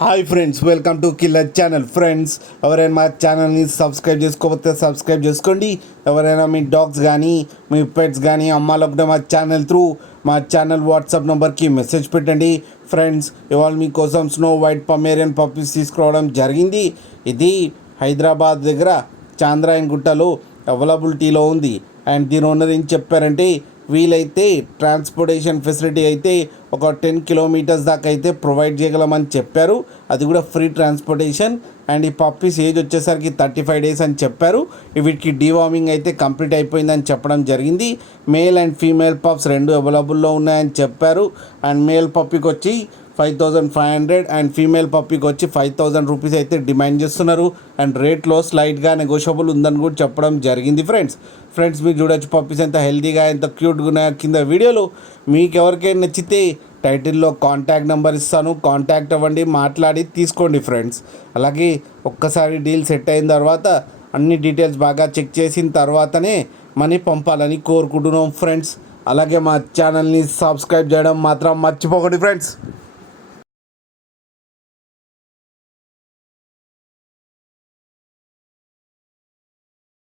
Hi friends, welcome to killer channel. Friends, ఎవరైనా మా ఛానల్ని సబ్స్క్రైబ్ చేసుకోకపోతే సబ్స్క్రైబ్ చేసుకోండి. ఎవరైనా మీ డాగ్స్ కానీ మీ పెట్స్ కానీ అమ్మాలొకటే మా ఛానల్ వాట్సాప్ నెంబర్కి మెసేజ్ పెట్టండి. ఫ్రెండ్స్, ఇవాళ మీకోసం స్నో వైట్ పమేరియన్ పప్పీస్ తీసుకురావడం జరిగింది. ఇది హైదరాబాద్ దగ్గర చాంద్రాయన్ గుట్టలో అవైలబిలిటీలో ఉంది. అండ్ దీని ఓనర్ ఏం చెప్పారంటే, వీలైతే ట్రాన్స్పోర్టేషన్ ఫెసిలిటీ అయితే ఒక 10 కిలోమీటర్స్ దాకా అయితే ప్రొవైడ్ చేయగలమని చెప్పారు. అది కూడా ఫ్రీ ట్రాన్స్పోర్టేషన్. అండ్ ఈ పప్పీస్ ఏజ్ వచ్చేసరికి 35 డేస్ అని చెప్పారు. వీటికి డీవార్మింగ్ అయితే కంప్లీట్ అయిపోయిందని చెప్పడం జరిగింది. మేల్ అండ్ ఫీమేల్ పప్స్ రెండు అవైలబుల్లో ఉన్నాయని చెప్పారు. అండ్ మేల్ పప్పీకి వచ్చి 5500 అండ్ ఫీమేల్ పప్పీకి వచ్చి 5000 రూపీస్ అయితే డిమాండ్ చేస్తున్నారు. అండ్ రేట్లో స్లైట్గా నెగోషియబుల్ ఉందని కూడా చెప్పడం జరిగింది. ఫ్రెండ్స్ మీరు చూడొచ్చు పప్పీస్ ఎంత హెల్తీగా ఎంత క్యూట్గా ఉన్నాయో కింద వీడియోలో. మీకు ఎవరికైనా నచ్చితే టైటిల్లో కాంటాక్ట్ నెంబర్ ఇస్తాను, కాంటాక్ట్ అవ్వండి, మాట్లాడి తీసుకోండి ఫ్రెండ్స్. అలాగే ఒక్కసారి డీల్ సెట్ అయిన తర్వాత అన్ని డీటెయిల్స్ బాగా చెక్ చేసిన తర్వాతనే మనీ పంపాలని కోరుకుంటున్నాం ఫ్రెండ్స్. అలాగే మా ఛానల్ని సబ్స్క్రైబ్ చేయడం మాత్రం మర్చిపోకండి ఫ్రెండ్స్.